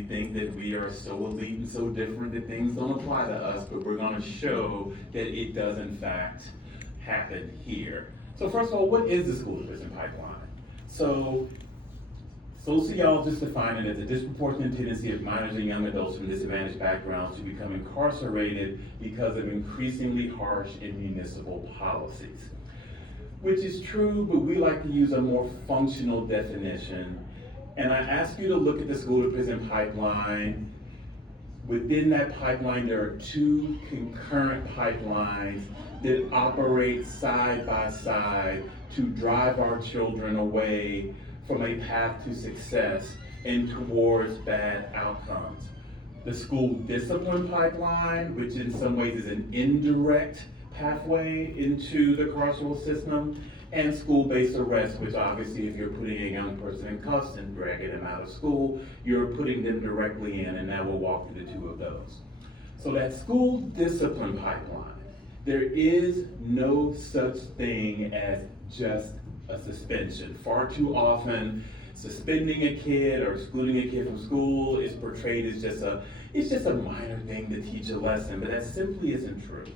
we think that we are so elite and so different that things don't apply to us, but we're gonna show that it does in fact happen here. So first of all, what is the school-to-prison pipeline? So sociologists define it as a disproportionate tendency of minors and young adults from disadvantaged backgrounds to become incarcerated because of increasingly harsh and municipal policies. Which is true, but we like to use a more functional definition. And I ask you to look at the school-to-prison pipeline. Within that pipeline, there are two concurrent pipelines that operate side by side to drive our children away from a path to success and towards bad outcomes. The school discipline pipeline, which in some ways is an indirect pathway into the carceral system, and school-based arrest, which obviously if you're putting a young person in cuffs and dragging them out of school, you're putting them directly in, and now we'll walk through the two of those. So that school discipline pipeline, there is no such thing as just a suspension. Far too often, suspending a kid or excluding a kid from school is portrayed as it's just a minor thing to teach a lesson, but that simply isn't true.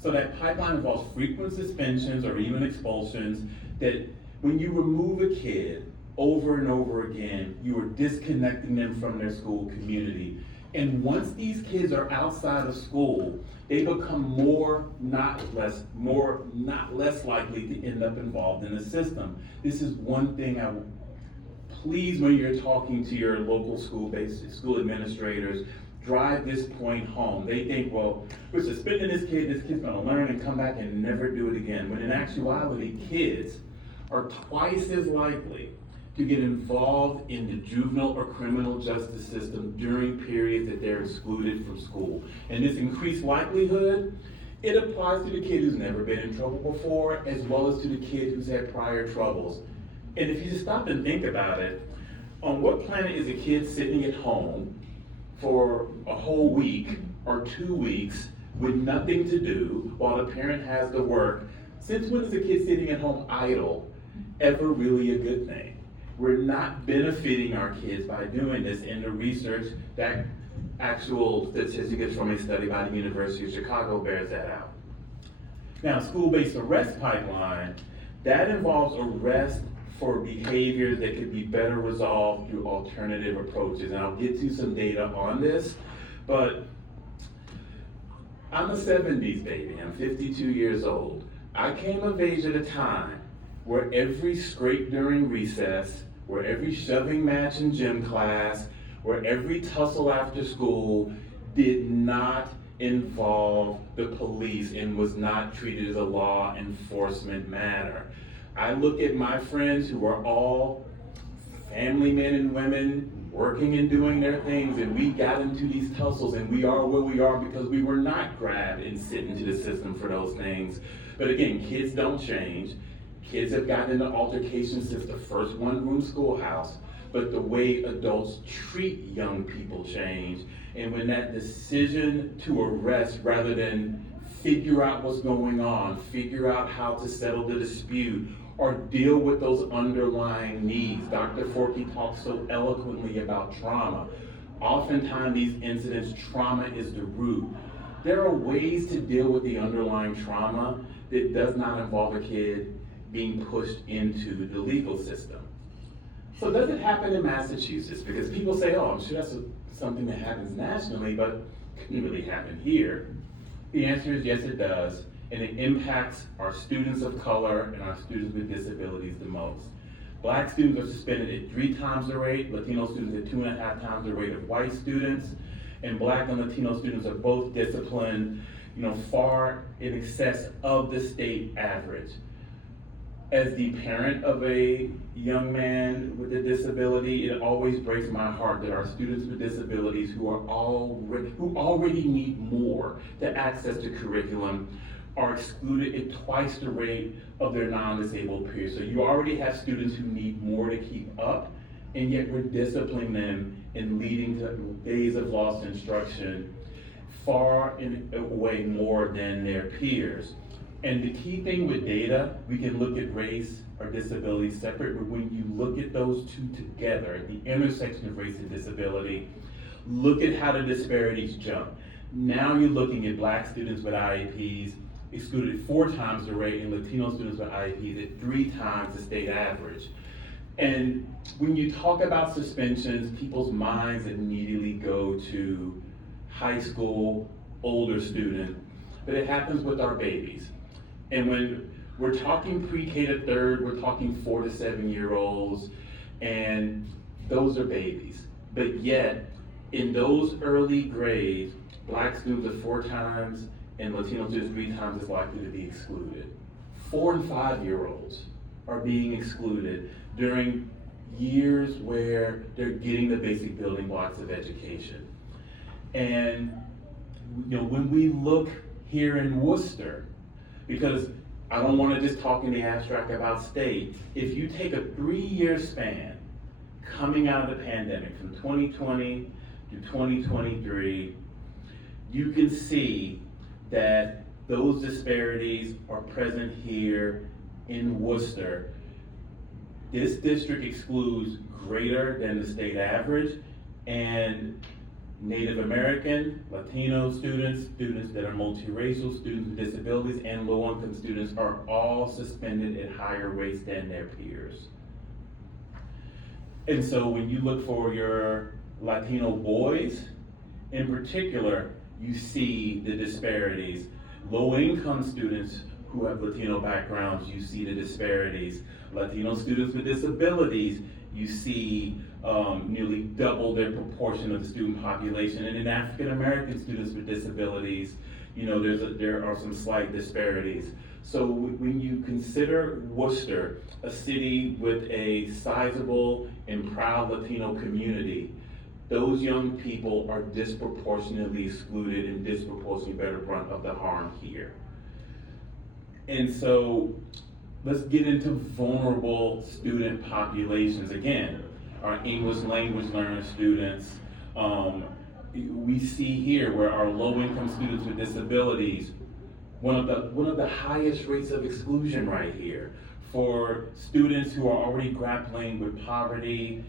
So that pipeline involves frequent suspensions or even expulsions that when you remove a kid over and over again, you are disconnecting them from their school community. And once these kids are outside of school, they become more, not less likely to end up involved in the system. This is one thing I would please, when you're talking to your local school-based school administrators, drive this point home. They think, well, we're suspending this kid's gonna learn and come back and never do it again. When in actuality, kids are twice as likely to get involved in the juvenile or criminal justice system during periods that they're excluded from school. And this increased likelihood, it applies to the kid who's never been in trouble before, as well as to the kid who's had prior troubles. And if you just stop and think about it, on what planet is a kid sitting at home for a whole week or 2 weeks with nothing to do while the parent has to work? Since when is a kid sitting at home idle ever really a good thing? We're not benefiting our kids by doing this, and the research, that actual statistic is from a study by the University of Chicago, bears that out. Now, school-based arrest pipeline, that involves arrest for behavior that could be better resolved through alternative approaches. And I'll get to some data on this, but I'm a 70s baby, I'm 52 years old. I came of age at a time where every scrape during recess, where every shoving match in gym class, where every tussle after school did not involve the police and was not treated as a law enforcement matter. I look at my friends who are all family men and women working and doing their things, and we got into these tussles, and we are where we are because we were not grabbed and sent into the system for those things. But again, kids don't change. Kids have gotten into altercations since the first one-room schoolhouse, but the way adults treat young people change. And when that decision to arrest rather than figure out what's going on, figure out how to settle the dispute, or deal with those underlying needs. Dr. Forkey talks so eloquently about trauma. Oftentimes these incidents, trauma is the root. There are ways to deal with the underlying trauma that does not involve a kid being pushed into the legal system. So does it happen in Massachusetts? Because people say, oh, I'm sure that's something that happens nationally, but it couldn't really happen here. The answer is yes, it does, and it impacts our students of color and our students with disabilities the most. Black students are suspended at 3 times the rate, Latino students at 2.5 times the rate of white students, and Black and Latino students are both disciplined, far in excess of the state average. As the parent of a young man with a disability, it always breaks my heart that our students with disabilities who already need more to access to curriculum are excluded at twice the rate of their non-disabled peers. So you already have students who need more to keep up, and yet we're disciplining them and leading to days of lost instruction far and away more than their peers. And the key thing with data, we can look at race or disability separate, but when you look at those two together, at the intersection of race and disability, look at how the disparities jump. Now you're looking at Black students with IEPs excluded 4 times the rate, and Latino students with IEPs at 3 times the state average. And when you talk about suspensions, people's minds immediately go to high school, older student, but it happens with our babies. And when we're talking pre-K to 3rd, we're talking 4 to 7-year-olds, and those are babies. But yet, in those early grades, Black students are 4 times and Latino students 3 times as likely to be excluded. 4 and 5-year-olds are being excluded during years where they're getting the basic building blocks of education. And when we look here in Worcester, because I don't want to just talk in the abstract about state, if you take a 3-year span coming out of the pandemic from 2020 to 2023, you can see that those disparities are present here in Worcester. This district excludes greater than the state average, and Native American, Latino students, students that are multiracial, students with disabilities, and low-income students are all suspended at higher rates than their peers. And so when you look for your Latino boys, in particular, you see the disparities. Low-income students who have Latino backgrounds, you see the disparities. Latino students with disabilities, you see nearly double their proportion of the student population. And in African American students with disabilities, there are some slight disparities. So when you consider Worcester, a city with a sizable and proud Latino community, those young people are disproportionately excluded and disproportionately bear the brunt of the harm here. And so let's get into vulnerable student populations. Again, our English language learner students, we see here where our low-income students with disabilities, one of the highest rates of exclusion right here. For students who are already grappling with poverty,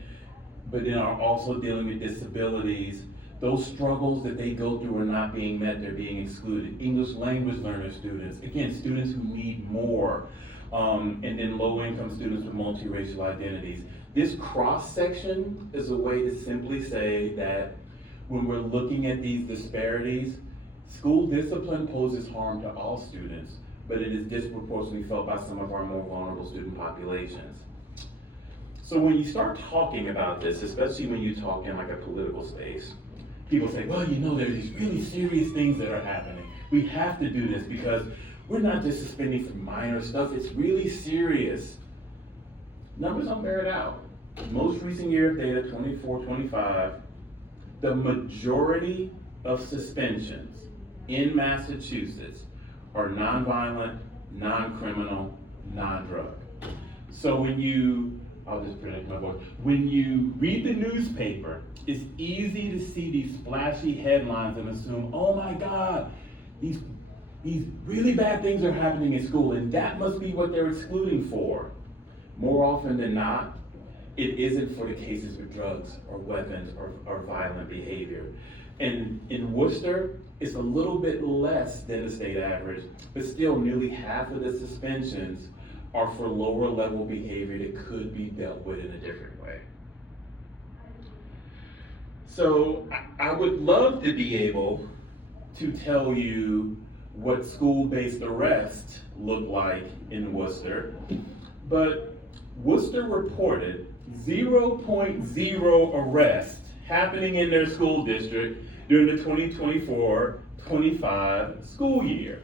but then are also dealing with disabilities, those struggles that they go through are not being met, they're being excluded. English language learner students, again, students who need more, and then low-income students with multiracial identities. This cross-section is a way to simply say that when we're looking at these disparities, school discipline poses harm to all students, but it is disproportionately felt by some of our more vulnerable student populations. So when you start talking about this, especially when you talk in like a political space, people say, well, there's these really serious things that are happening. We have to do this because we're not just suspending for minor stuff, it's really serious. Numbers don't bear it out. Most recent year of data, 24-25, the majority of suspensions in Massachusetts are nonviolent, non-criminal, non-drug. So I'll just predict my voice. When you read the newspaper, it's easy to see these flashy headlines and assume, oh my God, these really bad things are happening in school, and that must be what they're excluding for. More often than not, it isn't for the cases with drugs or weapons or violent behavior. And in Worcester, it's a little bit less than the state average, but still nearly half of the suspensions are for lower level behavior that could be dealt with in a different way. So I would love to be able to tell you what school-based arrests look like in Worcester, but Worcester reported 0.0 arrests happening in their school district during the 2024-25 school year.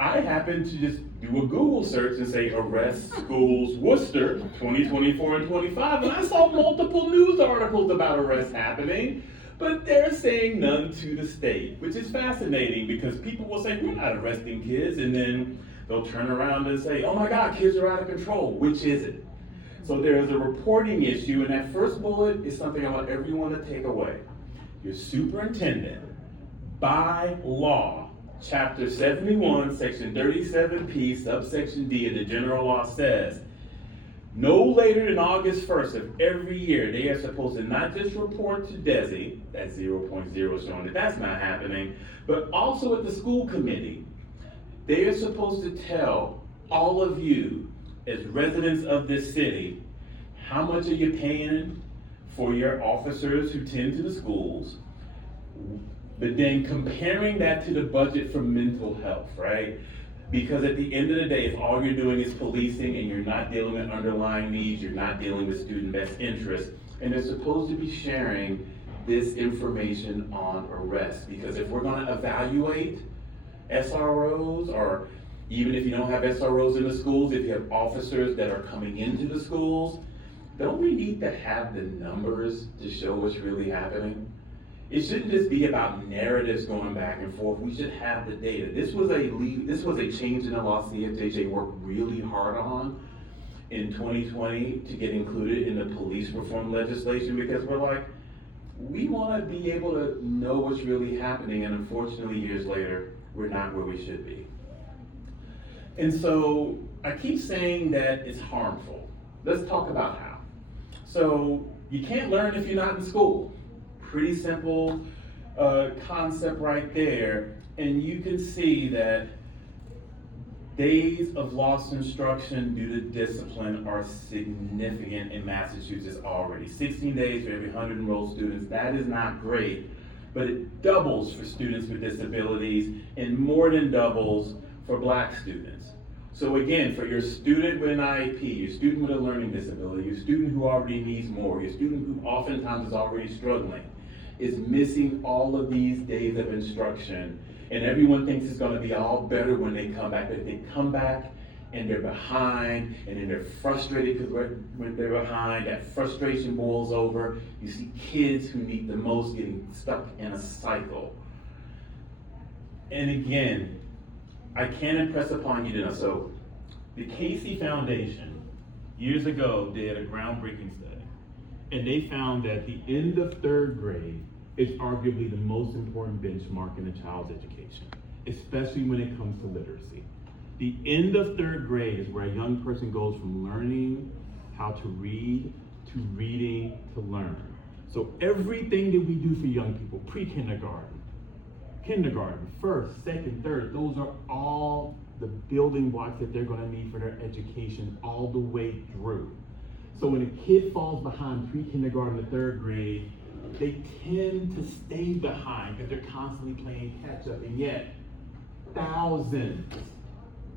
I happened to just do a Google search and say arrest schools Worcester 2024 and 25, and I saw multiple news articles about arrests happening, but they're saying none to the state, which is fascinating because people will say we're not arresting kids, and then they'll turn around and say, oh my God, kids are out of control. Which is it? So there's a reporting issue, and that first bullet is something I want everyone to take away. Your superintendent, by law, Chapter 71, Section 37P, subsection D of the general law says, No later than August 1st of every year, they are supposed to not just report to DESE, that's 0.0 showing that that's not happening, but also at the school committee. They are supposed to tell all of you, as residents of this city, how much are you paying for your officers who tend to the schools, but then comparing that to the budget for mental health, right? Because at the end of the day, if all you're doing is policing and you're not dealing with underlying needs, you're not dealing with student best interest, and they're supposed to be sharing this information on arrest. Because if we're gonna evaluate SROs, or even if you don't have SROs in the schools, if you have officers that are coming into the schools, don't we need to have the numbers to show what's really happening? It shouldn't just be about narratives going back and forth. We should have the data. This was a change in the law CFJJ worked really hard on in 2020 to get included in the police reform legislation, because we're like, we want to be able to know what's really happening, and unfortunately years later, we're not where we should be. And so I keep saying that it's harmful. Let's talk about how. So you can't learn if you're not in school. Pretty simple concept right there. And you can see that days of lost instruction due to discipline are significant in Massachusetts already. 16 days for every 100 enrolled students. That is not great, but it doubles for students with disabilities and more than doubles for Black students. So again, for your student with an IEP, your student with a learning disability, your student who already needs more, your student who oftentimes is already struggling, is missing all of these days of instruction, and everyone thinks it's gonna be all better when they come back. But if they come back and they're behind, and then they're frustrated because when they're behind, that frustration boils over. You see kids who need the most getting stuck in a cycle. And again, I can't impress upon you to know, so the Casey Foundation years ago did a groundbreaking study, and they found that the end of third grade is arguably the most important benchmark in a child's education, especially when it comes to literacy. The end of third grade is where a young person goes from learning how to read to reading to learn. So everything that we do for young people, pre-kindergarten, kindergarten, first, second, third, those are all the building blocks that they're gonna need for their education all the way through. So when a kid falls behind pre-kindergarten to third grade, they tend to stay behind because they're constantly playing catch up, and yet thousands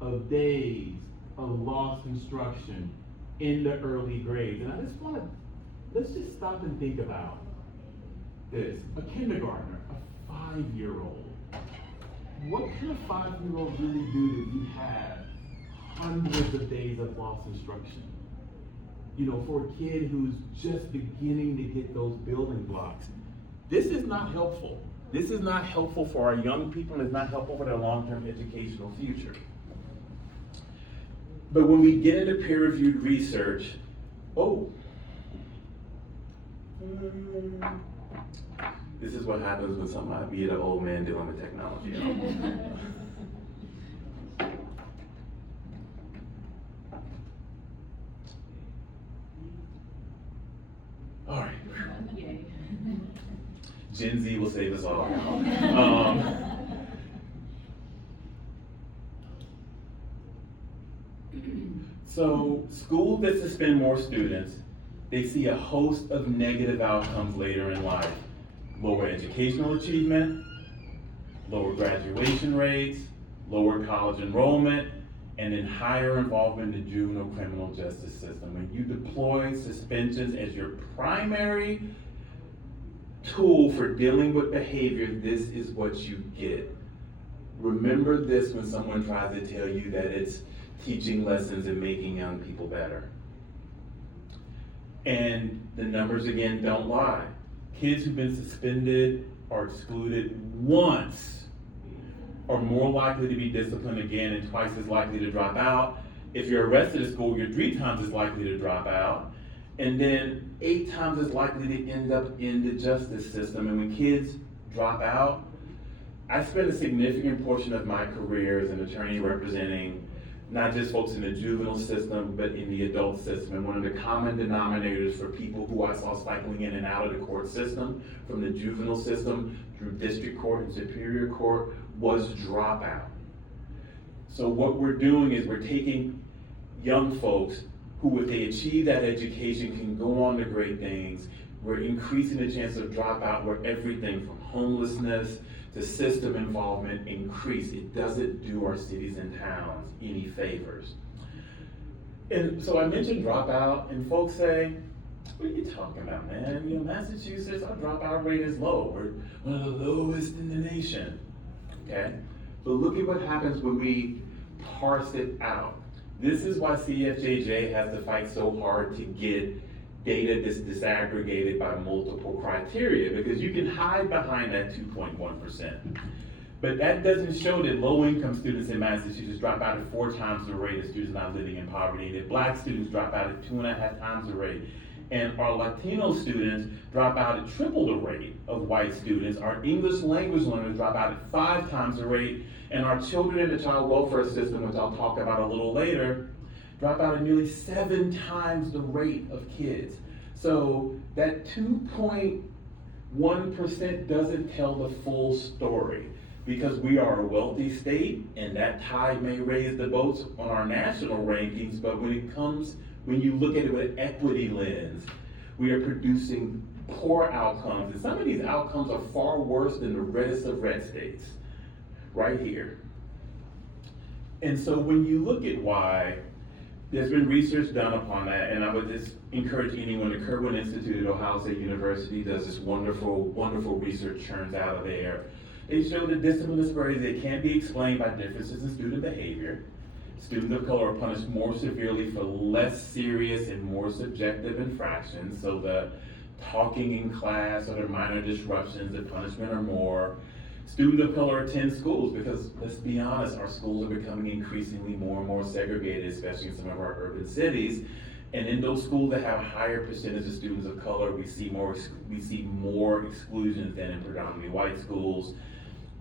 of days of lost instruction in the early grades. And I just wanna, let's just stop and think about this. A kindergartner, a 5-year-old. What can a 5-year-old really do if you have hundreds of days of lost instruction? You know, for a kid who's just beginning to get those building blocks. This is not helpful. This is not helpful for our young people, and it's not helpful for their long-term educational future. But when we get into peer-reviewed research, this is what happens when somebody be an old man dealing with technology. All right. Gen Z will save us all. So schools that suspend more students, they see a host of negative outcomes later in life. Lower educational achievement, lower graduation rates, lower college enrollment, and then higher involvement in the juvenile criminal justice system. When you deploy suspensions as your primary tool for dealing with behavior, this is what you get. Remember this when someone tries to tell you that it's teaching lessons and making young people better. And the numbers again don't lie. Kids who've been suspended or excluded once are more likely to be disciplined again and twice as likely to drop out. If you're arrested at school, you're 3 times as likely to drop out, and then 8 times as likely to end up in the justice system. And when kids drop out, I spent a significant portion of my career as an attorney representing not just folks in the juvenile system, but in the adult system. And one of the common denominators for people who I saw cycling in and out of the court system, from the juvenile system through district court and superior court, was dropout. So what we're doing is we're taking young folks who, if they achieve that education, can go on to great things. We're increasing the chance of dropout where everything from homelessness to system involvement increase. It doesn't do our cities and towns any favors. And so I mentioned dropout, and folks say, what are you talking about, man? You know, Massachusetts, our dropout rate is low. We're one of the lowest in the nation, okay? But look at what happens when we parse it out. This is why CFJJ has to fight so hard to get data that's disaggregated by multiple criteria, because you can hide behind that 2.1%. But that doesn't show that low-income students in Massachusetts drop out at 4 times the rate of students not living in poverty, that Black students drop out at 2.5 times the rate, and our Latino students drop out at triple the rate of white students. Our English language learners drop out at 5 times the rate, and our children in the child welfare system, which I'll talk about a little later, drop out at nearly 7 times the rate of kids. So that 2.1% doesn't tell the full story, because we are a wealthy state, and that tide may raise the boats on our national rankings, but when you look at it with an equity lens, we are producing poor outcomes, and some of these outcomes are far worse than the reddest of red states, right here. And so when you look at why, there's been research done upon that, and I would just encourage anyone. The Kirwan Institute at Ohio State University does this wonderful, wonderful research churns out of there. They show that discipline disparities that can be explained by differences in student behavior. Students of color are punished more severely for less serious and more subjective infractions. So the talking in class or the minor disruptions, the punishment are more. Students of color attend schools because, let's be honest, our schools are becoming increasingly more and more segregated, especially in some of our urban cities. And in those schools that have a higher percentage of students of color, we see more exclusions than in predominantly white schools.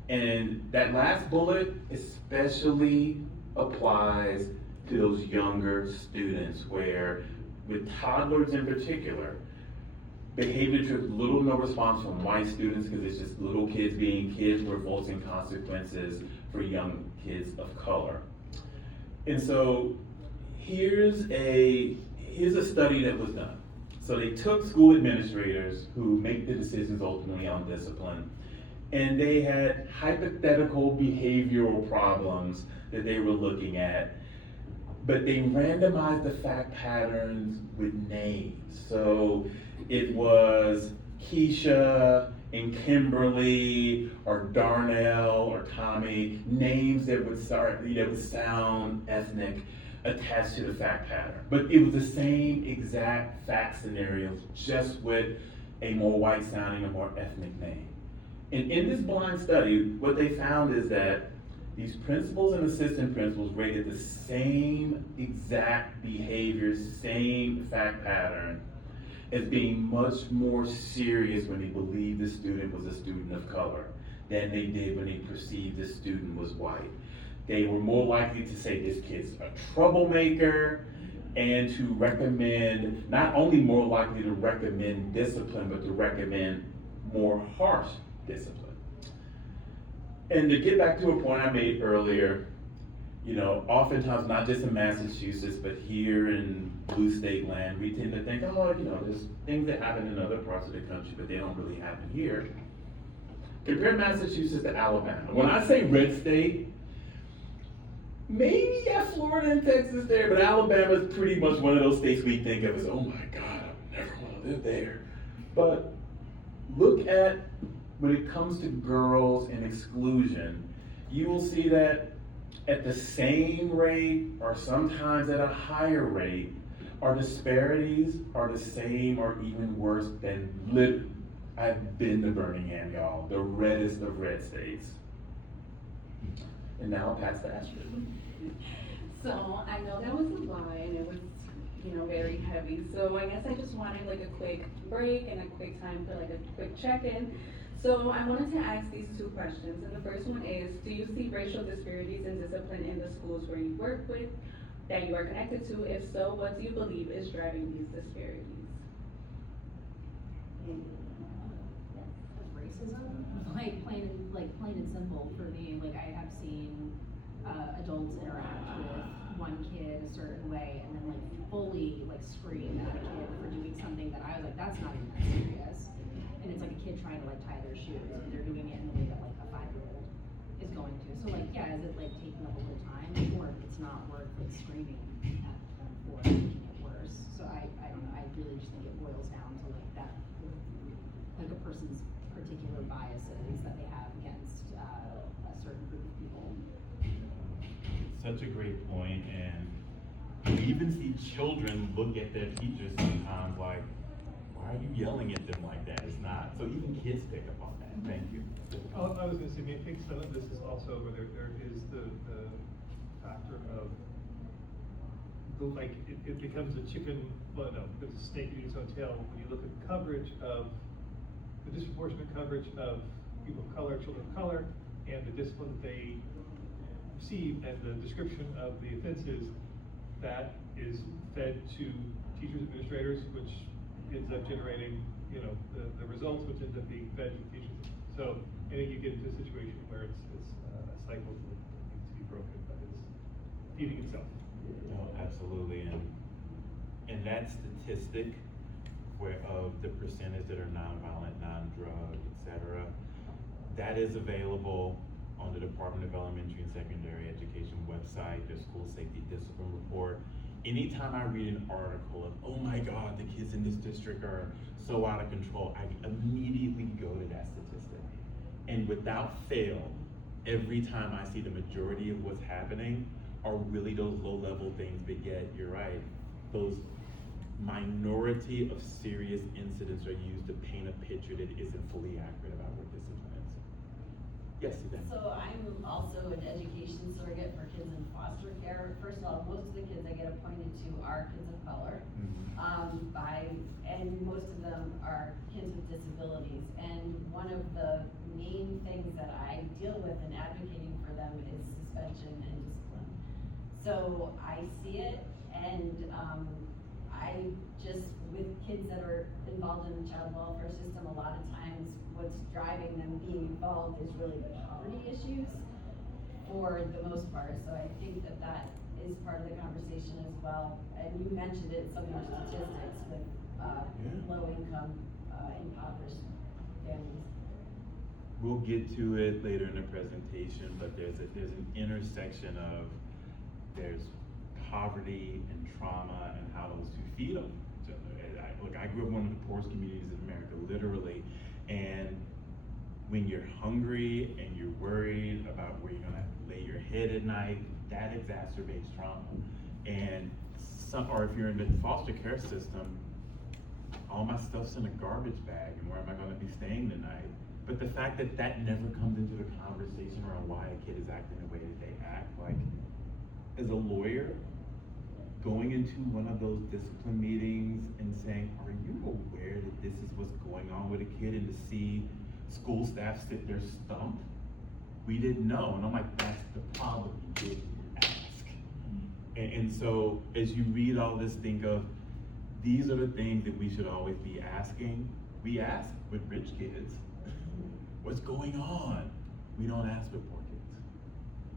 And that last bullet especially applies to those younger students, where with toddlers in particular, behavior trips, little or no response from white students, because it's just little kids being kids, results in consequences for young kids of color. And so here's a study that was done. So they took school administrators who make the decisions ultimately on discipline, and they had hypothetical behavioral problems that they were looking at, but they randomized the fact patterns with names. So it was Keisha and Kimberly or Darnell or Tommy, names that would sound ethnic attached to the fact pattern. But it was the same exact fact scenario, just with a more white sounding, a more ethnic name. And in this blind study, what they found is that these principals and assistant principals rated the same exact behaviors, same fact pattern, as being much more serious when they believed the student was a student of color than they did when they perceived the student was white. They were more likely to say this kid's a troublemaker, and to recommend, not only more likely to recommend discipline, but to recommend more harsh discipline. And to get back to a point I made earlier, oftentimes, not just in Massachusetts, but here in blue state land, we tend to think, there's things that happen in other parts of the country, but they don't really happen here. Compare Massachusetts to Alabama. When I say red state, maybe you got Florida and Texas there, but Alabama is pretty much one of those states we think of as, oh my God, I never want to live there. But look at, when it comes to girls and exclusion, you will see that at the same rate, or sometimes at a higher rate, our disparities are the same or even worse than I've been to Birmingham, y'all, the reddest of red states. And now I'll pass to Astrid. So I know that was a lot, and it was, very heavy. So I guess I just wanted like a quick break and a quick time for like a quick check-in. So I wanted to ask these two questions, and the first one is, do you see racial disparities in discipline in the schools where you work with, that you are connected to? If so, what do you believe is driving these disparities? Racism, plain and simple for me. Like, I have seen adults interact with one kid a certain way and then like fully like scream at a kid for doing something that I was like, that's not even that serious. And it's like a kid trying to like tie their shoes, but they're doing it in the way that like a 5-year-old is going to. So like, yeah, is it like taking up a whole time, or if it's not worth like screaming at them for making it worse? So I don't know. I really just think it boils down to like that, like a person's particular biases that they have against a certain group of people. Such a great point, and we even see children look at their teachers sometimes like, why are you yelling at them like that? It's not. So even kids pick up on that. Thank you. I was gonna say, I think some of this is also where there is the factor of, like, it becomes a chicken, well, no, it's a snake eating its own tail when you look at coverage of, the disproportionate coverage of people of color, children of color, and the discipline that they receive, and the description of the offenses that is fed to teachers, administrators, which ends up generating, the results, which end up being fed to teachers. So I think you get into a situation where it's a cycle that needs to be broken, but it's feeding itself. No, absolutely, and that statistic of the percentage that are nonviolent, non-drug, etc., that is available on the Department of Elementary and Secondary Education website, their school safety discipline report. Anytime I read an article of, oh my God, the kids in this district are so out of control, I immediately go to that statistic. And without fail, every time I see the majority of what's happening are really those low-level things, but yet, you're right, those minority of serious incidents are used to paint a picture that isn't fully accurate about what discipline is. Yes, Suzanne. So I'm also an education surrogate for kids in foster care. First of all, most of the kids I get appointed to are kids of color. And most of them are kids with disabilities. And one of the main things that I deal with in advocating for them is suspension and discipline. So I see it, and I just, with kids that are involved in the child welfare system, a lot of times what's driving them being involved is really the poverty issues for the most part. So I think that is part of the conversation as well. And you mentioned it in some of your statistics with low income, impoverished families. We'll get to it later in the presentation, but there's an intersection of, there's poverty and trauma and how those two feed on each other. I grew up in one of the poorest communities in America, literally, and when you're hungry and you're worried about where you're gonna lay your head at night, that exacerbates trauma. And or if you're in the foster care system, all my stuff's in a garbage bag, and where am I gonna be staying tonight? But the fact that that never comes into the conversation around why a kid is acting the way that they act, like, as a lawyer, going into one of those discipline meetings and saying, are you aware that this is what's going on with a kid, and to see school staff sit there stumped? We didn't know. And I'm like, that's the problem, you didn't ask. And so as you read all this, think of, these are the things that we should always be asking. We ask with rich kids, what's going on? We don't ask with poor kids.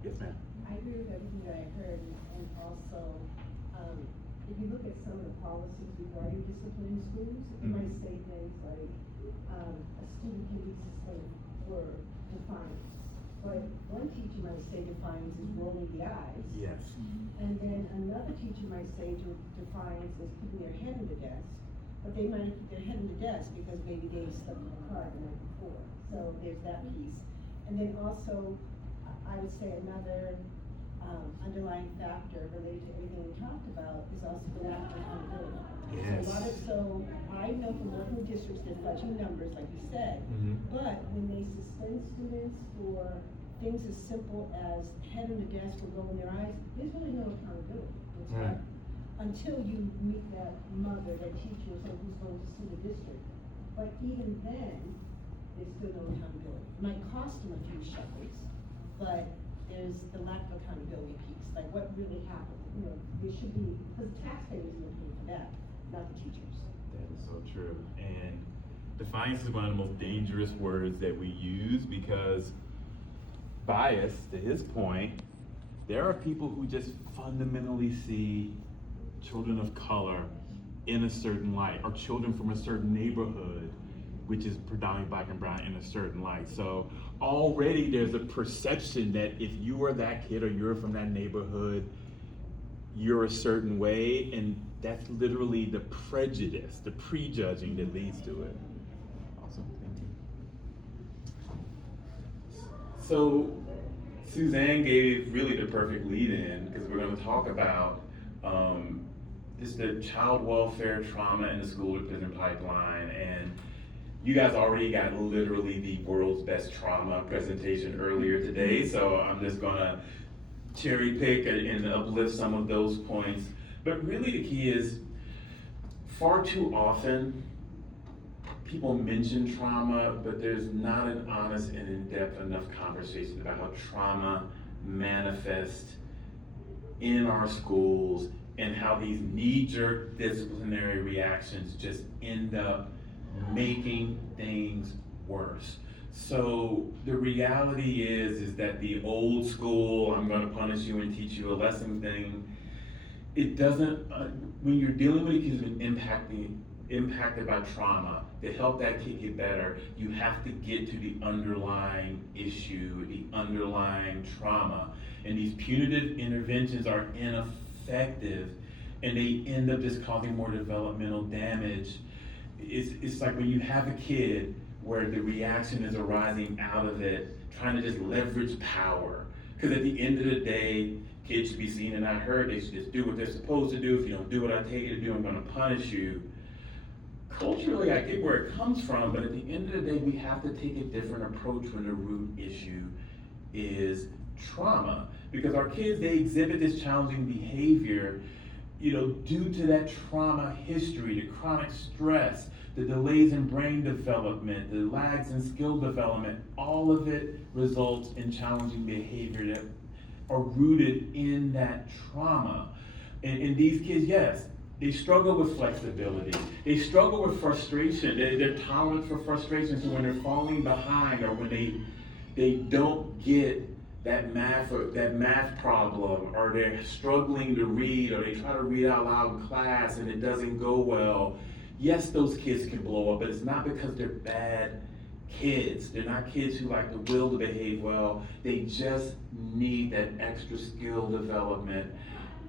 Yes, ma'am. I agree with everything that I heard, and also, if you look at some of the policies regarding discipline in schools, it might say things like, a student can be suspended for defiance. But one teacher might say defiance is rolling the eyes. Yes. And then another teacher might say defiance is putting their head in the desk, but they might have put their head in the desk because maybe they slept in the car the night before. So there's that piece. And then also, I would say another underlying factor related to everything we talked about is also the lack of accountability. Yes. So I know from working with districts, they're fudging numbers, like you said, but when they suspend students for things as simple as head in the desk or rolling their eyes, there's really no accountability. Right. Until you meet that mother, that teacher, or someone who's going to sue the district. But even then, there's still no accountability. It might cost them a few shekels, but there's the lack of accountability piece, like what really happened, you know, there should be, because the taxpayers are paying for that, not the teachers. That is so true. And defiance is one of the most dangerous words that we use because bias, to his point, there are people who just fundamentally see children of color in a certain light, or children from a certain neighborhood, which is predominantly black and brown, in a certain light. So already there's a perception that if you are that kid or you're from that neighborhood, you're a certain way, and that's literally the prejudice, the prejudging that leads to it. Awesome, thank you. So Suzanne gave really the perfect lead in, because we're going to talk about just the child welfare trauma in the school to prison pipeline. And you guys already got literally the world's best trauma presentation earlier today, so I'm just gonna cherry pick and uplift some of those points. But really the key is, far too often, people mention trauma, but there's not an honest and in-depth enough conversation about how trauma manifests in our schools and how these knee-jerk disciplinary reactions just end up making things worse. So the reality is that the old school, I'm gonna punish you and teach you a lesson thing, it doesn't, when you're dealing with a kid who's been impacted by trauma, to help that kid get better, you have to get to the underlying issue, the underlying trauma. And these punitive interventions are ineffective, and they end up just causing more developmental damage. It's like when you have a kid where the reaction is arising out of it, trying to just leverage power. Because at the end of the day, kids should be seen and not heard. They should just do what they're supposed to do. If you don't do what I tell you to do, I'm gonna punish you. Culturally, I get where it comes from, but at the end of the day, we have to take a different approach when the root issue is trauma. Because our kids, they exhibit this challenging behavior, due to that trauma history, the chronic stress, the delays in brain development, the lags in skill development. All of it results in challenging behavior that are rooted in that trauma. And these kids, yes, they struggle with flexibility. They struggle with frustration. They're tolerant for frustration. So when they're falling behind, or when they don't get that math problem, or they're struggling to read, or they try to read out loud in class and it doesn't go well, yes, those kids can blow up, but it's not because they're bad kids. They're not kids who lack the will to behave well. They just need that extra skill development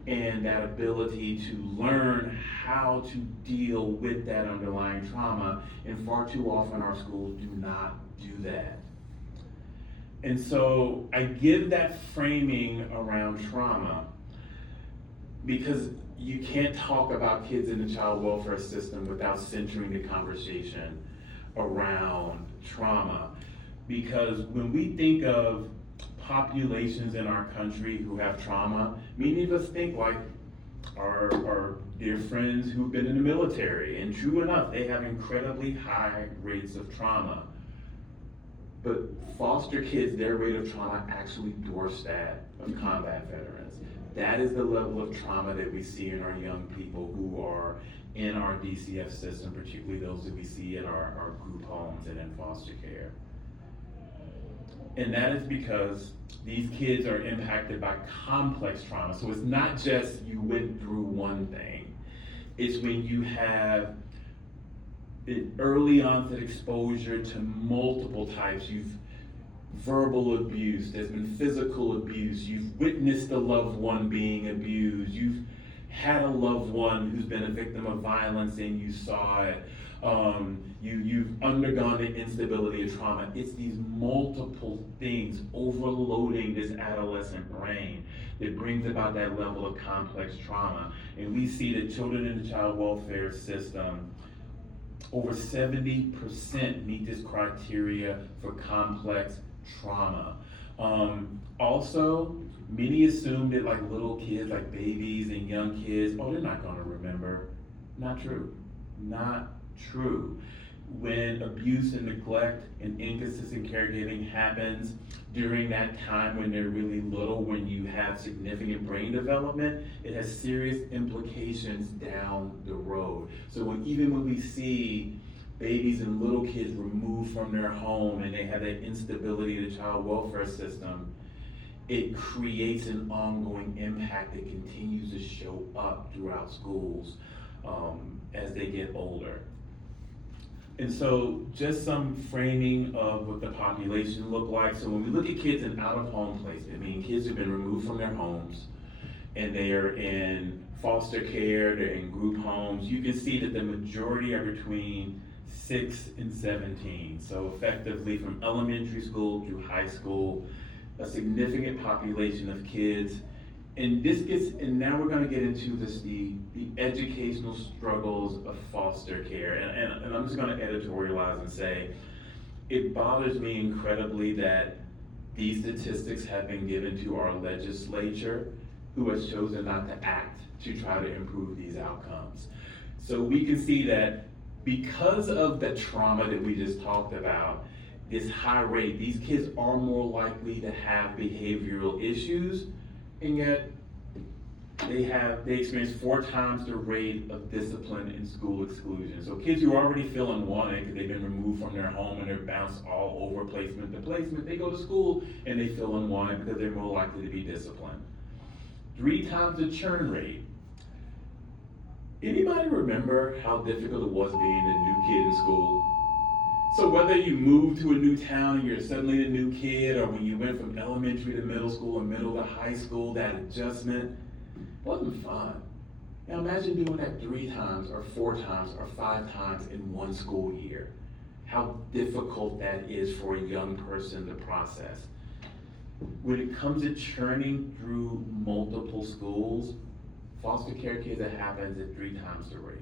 and that ability to learn how to deal with that underlying trauma. And far too often our schools do not do that. And so I give that framing around trauma because you can't talk about kids in the child welfare system without centering the conversation around trauma. Because when we think of populations in our country who have trauma, many of us think like our dear friends who've been in the military, and true enough, they have incredibly high rates of trauma. But foster kids, their rate of trauma actually dwarfs that of combat veterans. That is the level of trauma that we see in our young people who are in our DCF system, particularly those that we see in our group homes and in foster care. And that is because these kids are impacted by complex trauma. So it's not just you went through one thing. It's when you have early onset exposure to multiple types. You've verbal abuse, there's been physical abuse, you've witnessed a loved one being abused, you've had a loved one who's been a victim of violence and you saw it, you've undergone the instability of trauma. It's these multiple things overloading this adolescent brain that brings about that level of complex trauma. And we see that children in the child welfare system, over 70% meet this criteria for complex trauma. Also, many assume that like little kids, like babies and young kids, they're not gonna remember. Not true. Not true. when abuse and neglect and inconsistent caregiving happens during that time when they're really little, when you have significant brain development, it has serious implications down the road. So even when we see babies and little kids removed from their home and they have that instability of the child welfare system, it creates an ongoing impact that continues to show up throughout schools as they get older. And so just some framing of what the population look like. So when we look at kids in out-of-home placement, meaning kids who've been removed from their homes and they are in foster care, they're in group homes, you can see that the majority are between 6 and 17. So effectively from elementary school through high school, a significant population of kids. And now we're gonna get into the educational struggles of foster care. And I'm just gonna editorialize and say, it bothers me incredibly that these statistics have been given to our legislature, who has chosen not to act to try to improve these outcomes. So we can see that because of the trauma that we just talked about, this high rate, these kids are more likely to have behavioral issues, and yet they experience 4 times the rate of discipline and school exclusion. So kids who already feel unwanted because they've been removed from their home and they're bounced all over placement to placement, they go to school and they feel unwanted because they're more likely to be disciplined. 3 times the churn rate. Anybody remember how difficult it was being a new kid in school? So whether you moved to a new town and you're suddenly a new kid, or when you went from elementary to middle school and middle to high school, that adjustment wasn't fun. Now imagine doing that 3 times or 4 times or 5 times in one school year. How difficult that is for a young person to process. When it comes to churning through multiple schools, foster care kids, it happens at 3 times the rate.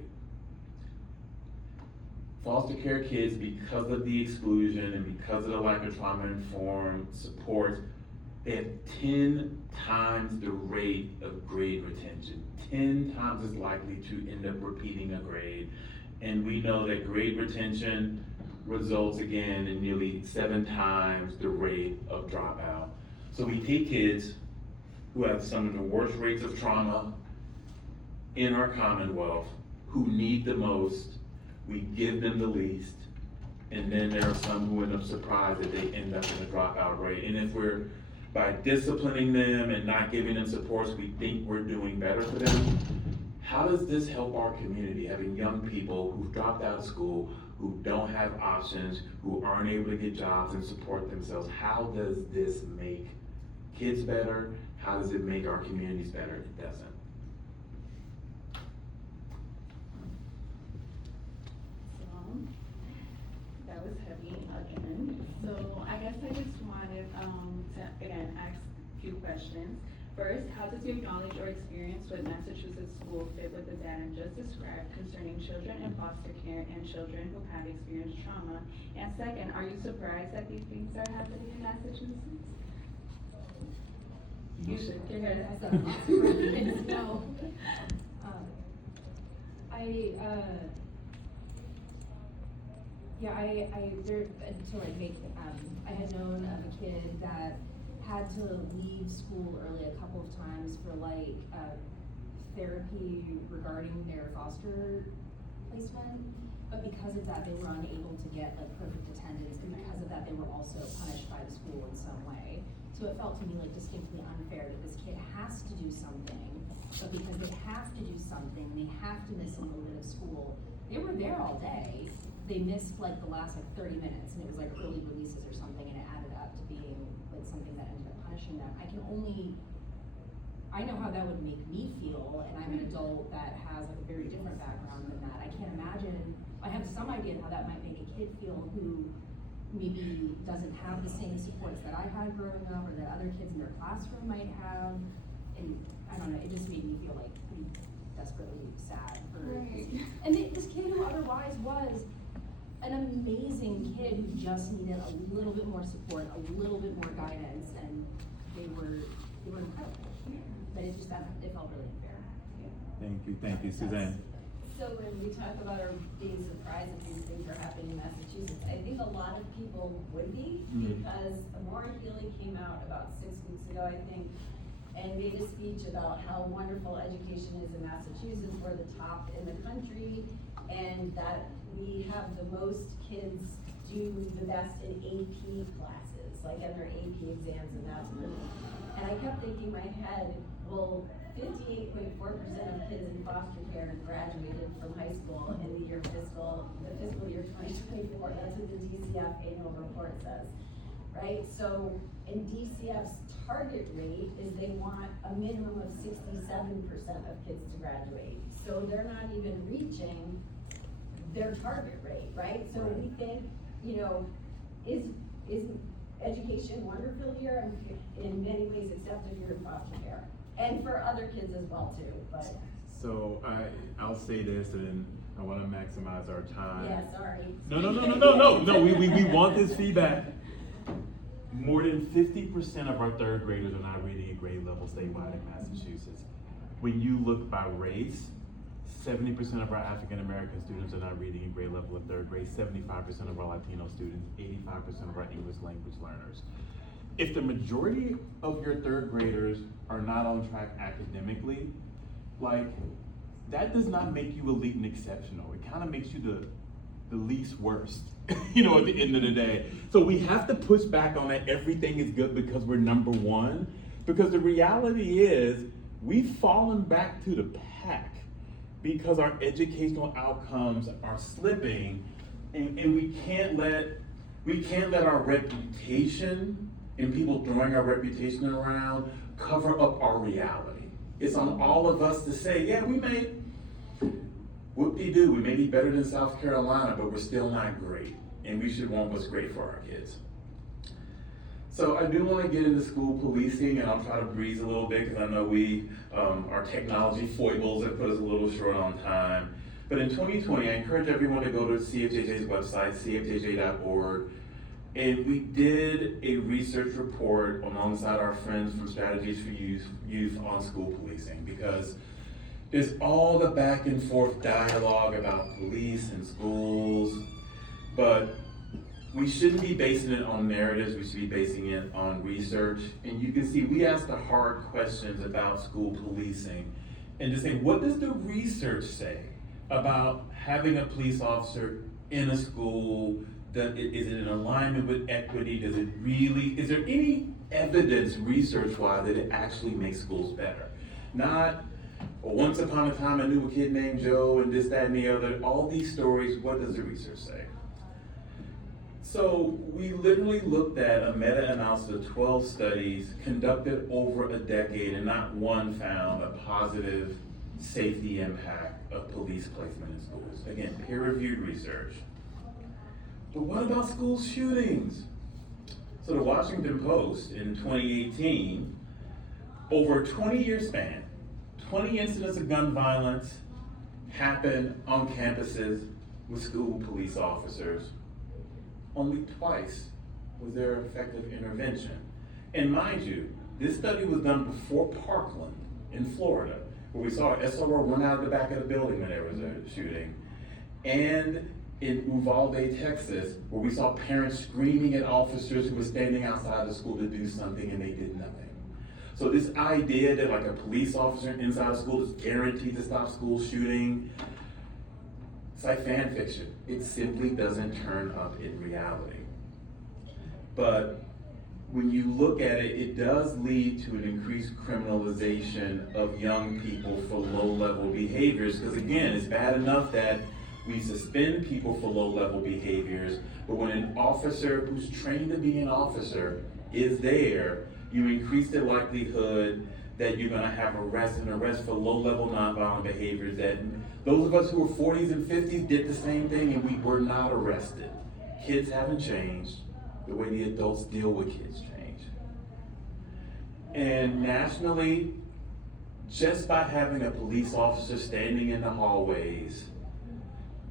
Foster care kids, because of the exclusion and because of the lack of trauma-informed support, they have 10 times the rate of grade retention. 10 times as likely to end up repeating a grade. And we know that grade retention results again in nearly 7 times the rate of dropout. So we take kids who have some of the worst rates of trauma in our Commonwealth, who need the most, we give them the least, and then there are some who end up surprised that they end up in a dropout rate. And if we're, by disciplining them and not giving them supports, we think we're doing better for them, how does this help our community, having young people who've dropped out of school, who don't have options, who aren't able to get jobs and support themselves? How does this make kids better? How does it make our communities better? It doesn't. That was heavy again. So I guess I just wanted to again ask a few questions. First, how does your knowledge or experience with Massachusetts school fit with the data just described concerning children in foster care and children who have experienced trauma? And second, are you surprised that these things are happening in Massachusetts? You should. Your head has No. I had known of a kid that had to leave school early a couple of times for therapy regarding their foster placement, but because of that, they were unable to get perfect attendance, and because of that, they were also punished by the school in some way. So it felt to me distinctly unfair that this kid has to do something, but because they have to do something, they have to miss a little bit of school. They were there all day. They missed the last 30 minutes, and it was early releases or something, and it added up to being something that ended up punishing them. I know how that would make me feel, and I'm an adult that has a very different background than that. I can't imagine, I have some idea of how that might make a kid feel who maybe doesn't have the same supports that I had growing up, or that other kids in their classroom might have, and I don't know, it just made me feel pretty desperately sad for And this kid who otherwise was an amazing kid who just needed a little bit more support, a little bit more guidance, and they were incredible. But it felt really unfair. Thank you, Suzanne. So So when we talk about our being surprised that these things are happening in Massachusetts, I think a lot of people would be, because Maura Healy came out about 6 weeks ago, I think, and made a speech about how wonderful education is in Massachusetts. We're the top in the country, and that we have the most kids do the best in AP classes, like in their AP exams, and that's good. And I kept thinking in my head, well, 58.4% of kids in foster care graduated from high school in the fiscal year 2024. That's what the DCF annual report says, right? So, in DCF's target rate is they want a minimum of 67% of kids to graduate. So they're not even reaching their target rate, right? So we think, is education wonderful here? In many ways, except if you're in foster care. And for other kids as well too, but. So I'll say this, and I want to maximize our time. Yeah, sorry. No, we want this feedback. More than 50% of our third graders are not reading at grade level statewide in Massachusetts. When you look by race, 70% of our African American students are not reading at grade level in third grade, 75% of our Latino students, 85% of our English language learners. If the majority of your third graders are not on track academically, that does not make you elite and exceptional. It kind of makes you the least worst, at the end of the day. So we have to push back on that everything is good because we're number one. Because the reality is, we've fallen back to the pack because our educational outcomes are slipping, and we can't let our reputation and people throwing our reputation around cover up our reality. It's on all of us to say, yeah, we may whoop-de-doo, we may be better than South Carolina, but we're still not great, and we should want what's great for our kids. So I do want to get into school policing, and I'll try to breeze a little bit because I know our technology foibles have put us a little short on time. But in 2020, I encourage everyone to go to CFJJ's website, cfjj.org, and we did a research report alongside our friends from Strategies for Youth on school policing, because there's all the back and forth dialogue about police and schools, but we shouldn't be basing it on narratives, we should be basing it on research. And you can see we asked the hard questions about school policing and to say, what does the research say about having a police officer in a school? Is it in alignment with equity? Is there any evidence research-wise that it actually makes schools better? Not, well, once upon a time I knew a kid named Joe and this, that, and the other. All these stories, what does the research say? So we literally looked at a meta-analysis of 12 studies conducted over a decade, and not one found a positive safety impact of police placement in schools. Again, peer-reviewed research. But what about school shootings? So the Washington Post in 2018, over a 20-year span, 20 incidents of gun violence happened on campuses with school police officers. Only twice was there effective intervention. And mind you, this study was done before Parkland in Florida, where we saw an SRO run out of the back of the building when there was a shooting, and in Uvalde, Texas, where we saw parents screaming at officers who were standing outside the school to do something and they did nothing. So this idea that a police officer inside a school is guaranteed to stop school shooting, it's like fan fiction. It simply doesn't turn up in reality. But when you look at it, it does lead to an increased criminalization of young people for low-level behaviors, because again, it's bad enough that we suspend people for low-level behaviors, but when an officer who's trained to be an officer is there, you increase the likelihood that you're going to have arrest for low-level nonviolent behaviors. That those of us who were 40s and 50s did the same thing and we were not arrested. Kids haven't changed. The way the adults deal with kids change. And nationally, just by having a police officer standing in the hallways,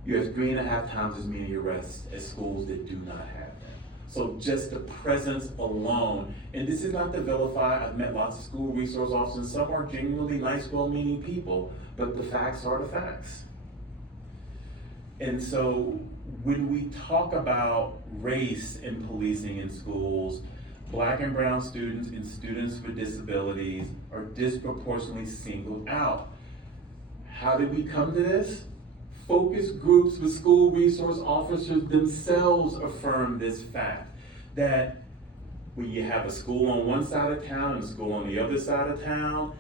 you have 3.5 times as many arrests as schools that do not have them. So just the presence alone, and this is not to vilify, I've met lots of school resource officers, some are genuinely nice, well-meaning people, but the facts are the facts. And so when we talk about race in policing in schools, Black and brown students and students with disabilities are disproportionately singled out. How did we come to this? Focus groups with school resource officers themselves affirm this fact, that when you have a school on one side of town and a school on the other side of town,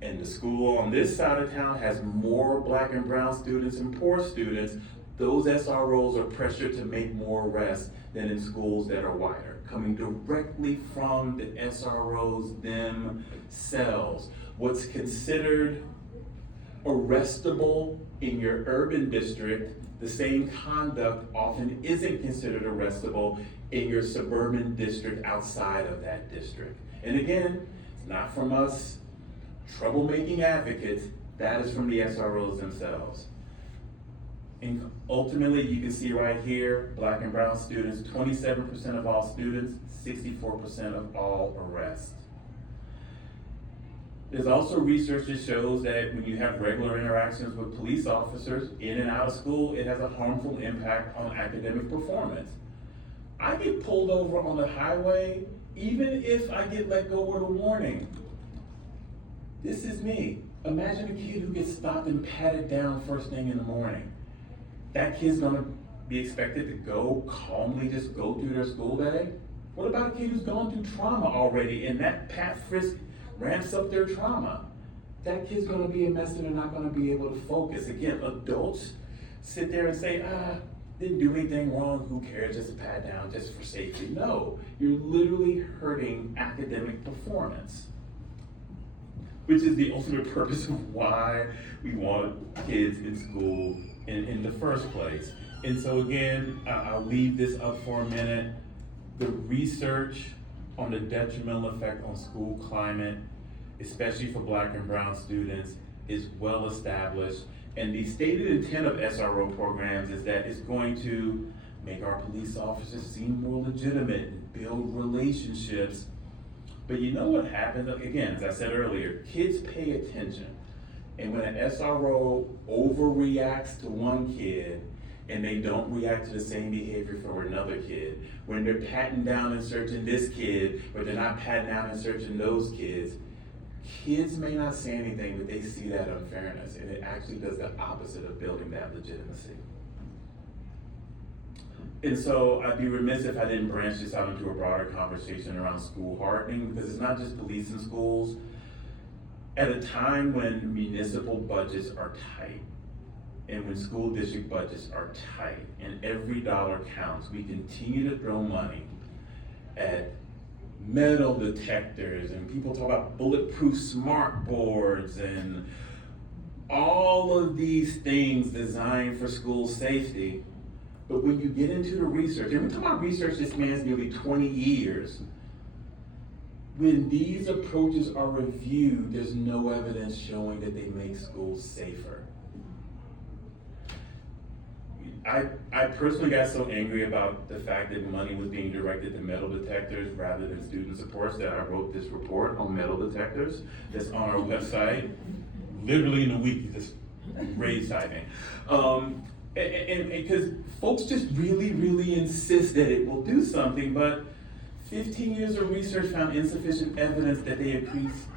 and the school on this side of town has more Black and brown students and poor students, those SROs are pressured to make more arrests than in schools that are whiter, coming directly from the SROs themselves. What's considered arrestable in your urban district, the same conduct often isn't considered arrestable in your suburban district outside of that district. And again, it's not from us troublemaking advocates, that is from the SROs themselves. And ultimately, you can see right here, Black and brown students, 27% of all students, 64% of all arrests. There's also research that shows that when you have regular interactions with police officers in and out of school, it has a harmful impact on academic performance. I get pulled over on the highway, even if I get let go with a warning. This is me. Imagine a kid who gets stopped and patted down first thing in the morning. That kid's gonna be expected to go calmly, just go through their school day? What about a kid who's gone through trauma already and that pat frisk ramps up their trauma? That kid's gonna be a mess and they're not gonna be able to focus. Again, adults sit there and say, didn't do anything wrong, who cares, just a pat down, just for safety. No, you're literally hurting academic performance, which is the ultimate purpose of why we want kids in school in the first place. And so again, I'll leave this up for a minute. The research on the detrimental effect on school climate, especially for Black and brown students, is well established. And the stated intent of SRO programs is that it's going to make our police officers seem more legitimate and build relationships. But you know what happens? Again, as I said earlier, kids pay attention. And when an SRO overreacts to one kid and they don't react to the same behavior for another kid, when they're patting down and searching this kid, but they're not patting down and searching those kids, kids may not say anything, but they see that unfairness, and it actually does the opposite of building that legitimacy. And so I'd be remiss if I didn't branch this out into a broader conversation around school hardening, because it's not just police in schools. At a time when municipal budgets are tight, and when school district budgets are tight, and every dollar counts, we continue to throw money at metal detectors, and people talk about bulletproof smart boards, and all of these things designed for school safety. But when you get into the research, and we're talking about research that spans nearly 20 years, when these approaches are reviewed, there's no evidence showing that they make schools safer. I personally got so angry about the fact that money was being directed to metal detectors rather than student supports that I wrote this report on metal detectors that's on our website. Literally in a week, just rage typing. And because folks just really insist that it will do something, but 15 years of research found insufficient evidence that they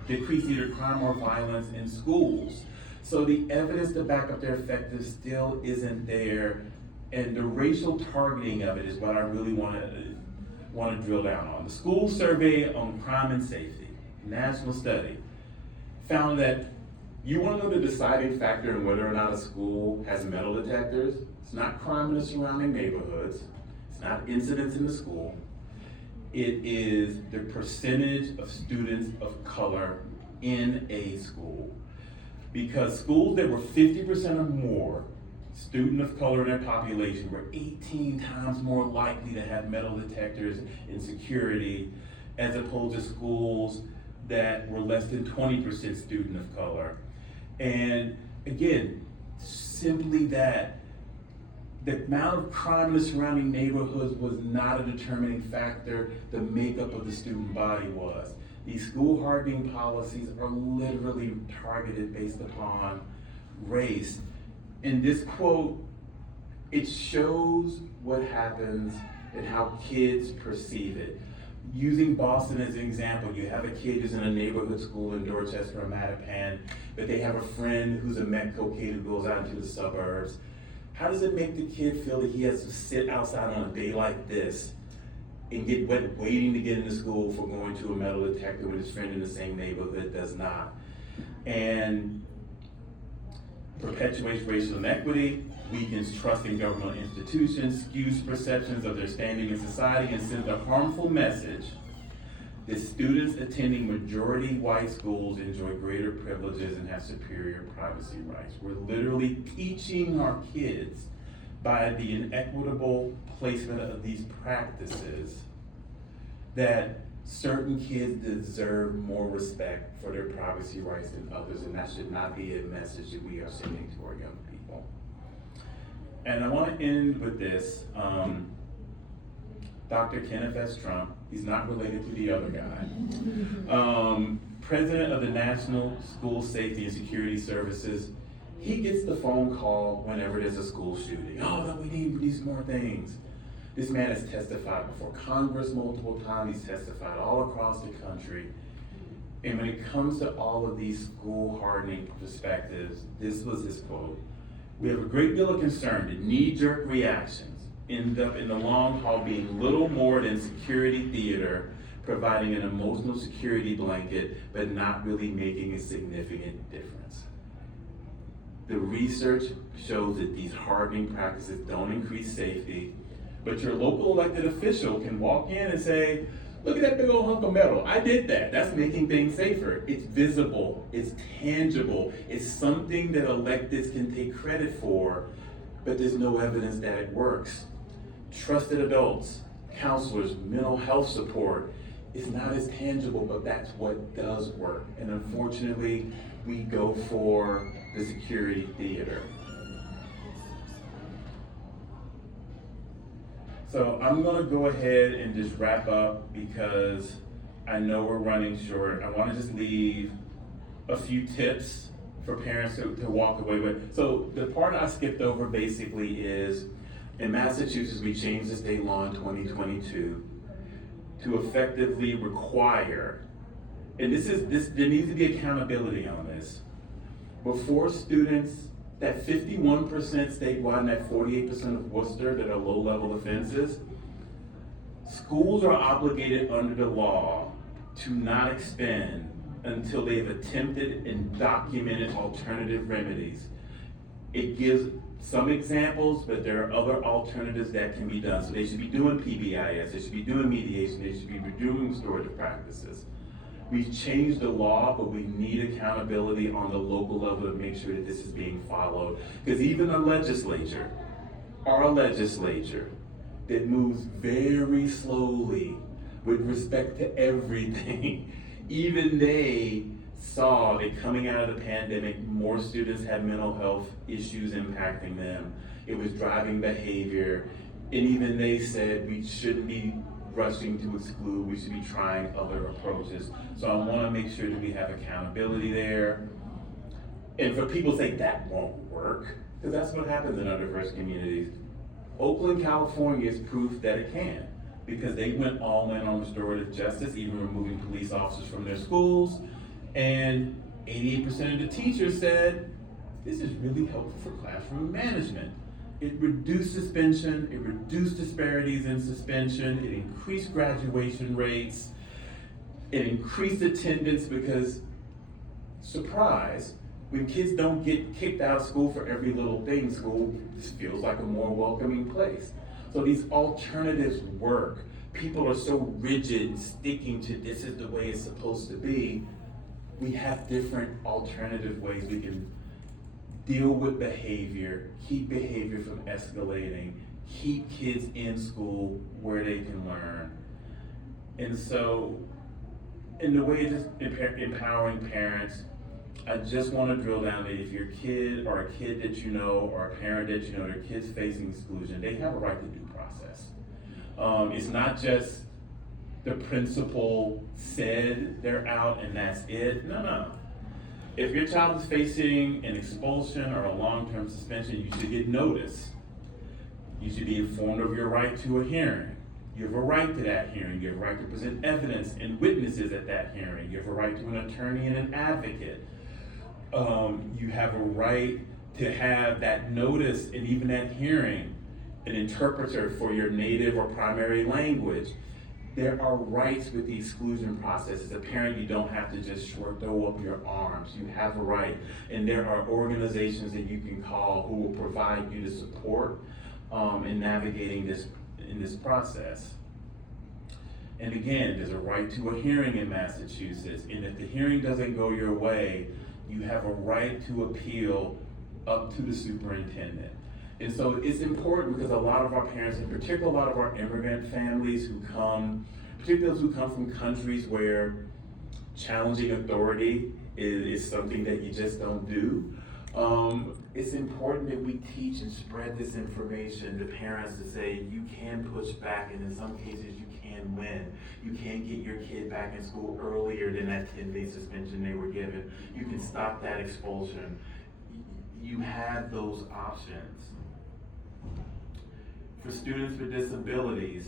decrease either crime or violence in schools. So the evidence to back up their effectiveness still isn't there, and the racial targeting of it is what I really want to drill down on. The School Survey on Crime and Safety, national study, found that you want to know the deciding factor in whether or not a school has metal detectors. It's not crime in the surrounding neighborhoods. It's not incidents in the school. It is the percentage of students of color in a school. Because schools that were 50% or more student of color in their population were 18 times more likely to have metal detectors in security, as opposed to schools that were less than 20% student of color. And again, simply that, the amount of crime in the surrounding neighborhoods was not a determining factor, the makeup of the student body was. These school hardening policies are literally targeted based upon race. And this quote it shows what happens and how kids perceive it. Using Boston as an example, you have a kid who's in a neighborhood school in Dorchester or Mattapan, but they have a friend who's a Metco kid who goes out into the suburbs. How does it make the kid feel that he has to sit outside on a day like this and get wet waiting to get into school for going to a metal detector when his friend in the same neighborhood does not? And perpetuates racial inequity, weakens trust in government institutions, skews perceptions of their standing in society, and sends a harmful message that students attending majority white schools enjoy greater privileges and have superior privacy rights. We're literally teaching our kids by the inequitable placement of these practices that certain kids deserve more respect for their privacy rights than others, and that should not be a message that we are sending to our young people. And I want to end with this. Dr. Kenneth S. Trump, he's not related to the other guy, president of the National School Safety and Security Services, he gets the phone call whenever there's a school shooting. Oh, no, we need these more things. This man has testified before Congress multiple times. He's testified all across the country. And when it comes to all of these school hardening perspectives, this was his quote. We have a great deal of concern that knee-jerk reactions end up in the long haul being little more than security theater, providing an emotional security blanket, but not really making a significant difference. The research shows that these hardening practices don't increase safety, but your local elected official can walk in and say, look at that big old hunk of metal. I did that. That's making things safer. It's visible. It's tangible. It's something that electeds can take credit for, but there's no evidence that it works. Trusted adults, counselors, mental health support is not as tangible, but that's what does work. And unfortunately, we go for the security theater. So I'm gonna go ahead and just wrap up because I know we're running short. I wanna just leave a few tips for parents to walk away with. So the part I skipped over basically is, in Massachusetts, we changed the state law in 2022 to effectively require, and there needs to be accountability on this. Before students, that 51% statewide and that 48% of Worcester that are low-level offenses, schools are obligated under the law to not expend until they've attempted and documented alternative remedies. It gives some examples, but there are other alternatives that can be done. So they should be doing PBIS, they should be doing mediation, they should be doing restorative practices. We've changed the law, but we need accountability on the local level to make sure that this is being followed. Because even our legislature that moves very slowly with respect to everything, even they saw that coming out of the pandemic, more students had mental health issues impacting them. It was driving behavior. And even they said we shouldn't be rushing to exclude, we should be trying other approaches. So I wanna make sure that we have accountability there. And for people to say that won't work, because that's what happens in underprivileged communities. Oakland, California is proof that it can, because they went all in on restorative justice, even removing police officers from their schools. And 88% of the teachers said, this is really helpful for classroom management. It reduced suspension, it reduced disparities in suspension, it increased graduation rates, it increased attendance because, surprise, when kids don't get kicked out of school for every little thing, school just feels like a more welcoming place. So these alternatives work. People are so rigid, sticking to this is the way it's supposed to be. We have different alternative ways we can deal with behavior, keep behavior from escalating, keep kids in school where they can learn. And so, in the way of just empowering parents, I just want to drill down that if your kid or a kid that you know or a parent that you know, their kid's facing exclusion, they have a right to due process. It's not just the principal said they're out and that's it. No. If your child is facing an expulsion or a long-term suspension, you should get notice. You should be informed of your right to a hearing. You have a right to that hearing. You have a right to present evidence and witnesses at that hearing. You have a right to an attorney and an advocate. You have a right to have that notice and even that hearing, an interpreter for your native or primary language. There are rights with the exclusion process. As a parent, you don't have to just throw up your arms. You have a right. And there are organizations that you can call who will provide you the support in navigating this process. And again, there's a right to a hearing in Massachusetts. And if the hearing doesn't go your way, you have a right to appeal up to the superintendent. And so it's important because a lot of our parents, in particular a lot of our immigrant families who come, particularly those who come from countries where challenging authority is something that you just don't do. It's important that we teach and spread this information to parents to say you can push back, and in some cases you can win. You can get your kid back in school earlier than that 10-day suspension they were given. You can stop that expulsion. You have those options. For students with disabilities,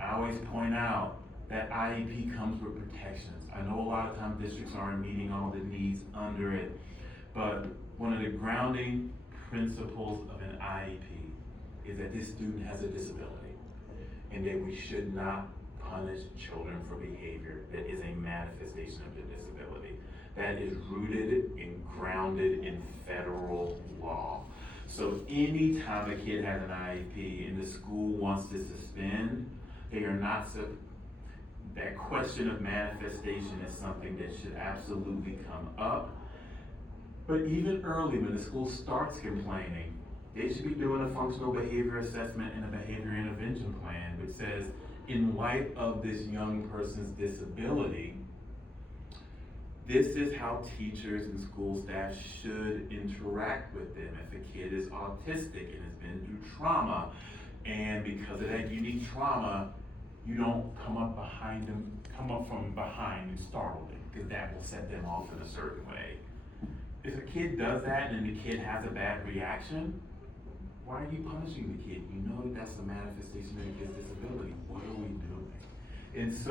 I always point out that IEP comes with protections. I know a lot of times districts aren't meeting all the needs under it, but one of the grounding principles of an IEP is that this student has a disability and that we should not punish children for behavior that is a manifestation of their disability. That is rooted and grounded in federal law. So anytime a kid has an IEP and the school wants to suspend, they are not, that question of manifestation is something that should absolutely come up. But even early, when the school starts complaining, they should be doing a functional behavior assessment and a behavior intervention plan, which says, in light of this young person's disability, this is how teachers and school staff should interact with them. If a kid is autistic and has been through trauma, and because of that unique trauma, you don't come up from behind and startle them, because that will set them off in a certain way. If a kid does that and the kid has a bad reaction, why are you punishing the kid? You know that that's a manifestation of the kid's disability. What are we doing? And so